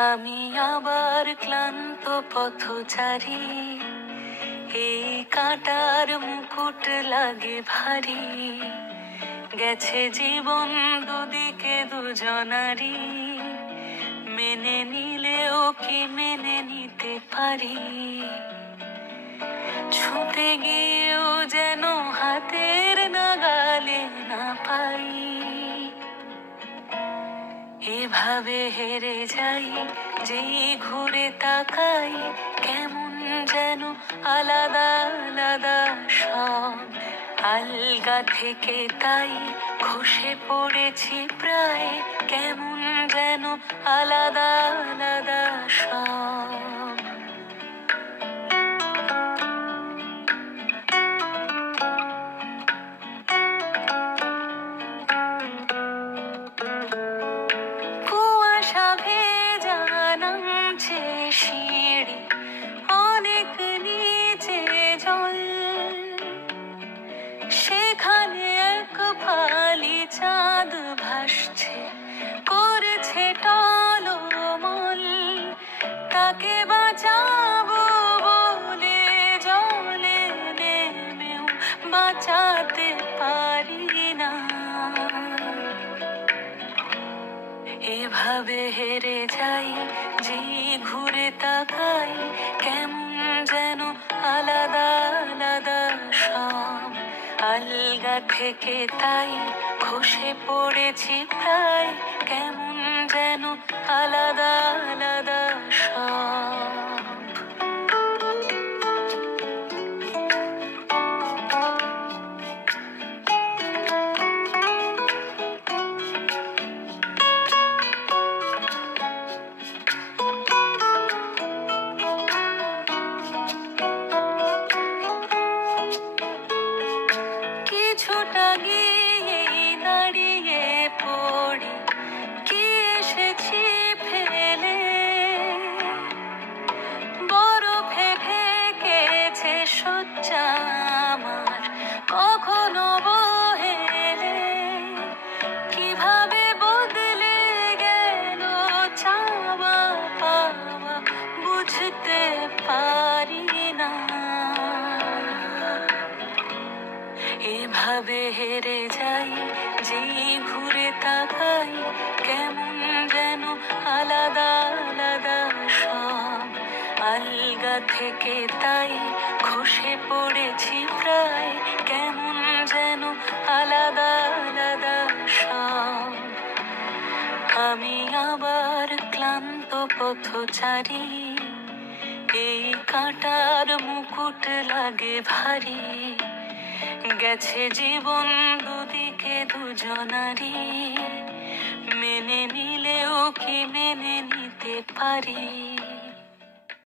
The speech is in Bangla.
আমি আবার ক্লান্ত পথচারী, এই কাঁটার মুকুট লাগে ভারী। গেছে জীবন দুদিকে দুজনারই, মেনে নিলেও কি মেনে নিতে পারি? ছুতে গিয়েও যেন হাতের নাগালে না পাই। এভাবে হেরে যাই, যেই ঘুরে তাকাই, কেমন যেন আলাদা আলাদা সব। আলগা থেকে তাই খসে পড়েছি প্রায়, কেমন যেন আলাদা আলাদা সব। কুয়াশা ভেজা নামছে সিঁড়ি, অনেক নিচে জল। সেখানে এক ফালি চাঁদ ভাসছে, করেছে টলমল। তাকে বাঁচাবো বলে জলে নেমেও বাঁচাতে পারি না। এভাবে হেরে যাই, যেই ঘুরে তাকাই, কেমন যেন আলাদা আলাদা সব। আলগা থেকে তাই খসে পড়েছি প্রায়, কেমন যেন আলাদা আলাদা সব। কিছুটা গিয়ে দাঁড়িয়ে পড়ি, কি এসেছি ফেলে। বরফে ঢেকেছে শয্যা আমার, কখনো বহেলে। কিভাবে বদলে গেল চাওয়া পাওয়া, বুঝতে পারি না। এভাবে হেরে যাই, যেই ঘুরে তাকাই, কেমন যেন আলাদা আলাদা সব। আলগা থেকে তাই খসে পড়েছি প্রায়, কেমন যেন আলাদা আলাদা সব। আমি আবার ক্লান্ত পথচারী, এই কাঁটার মুকুট লাগে ভারী। গেছে জীবন দুদিকে দুজনারই, মেনে নিলেও কি মেনে নিতে পারি?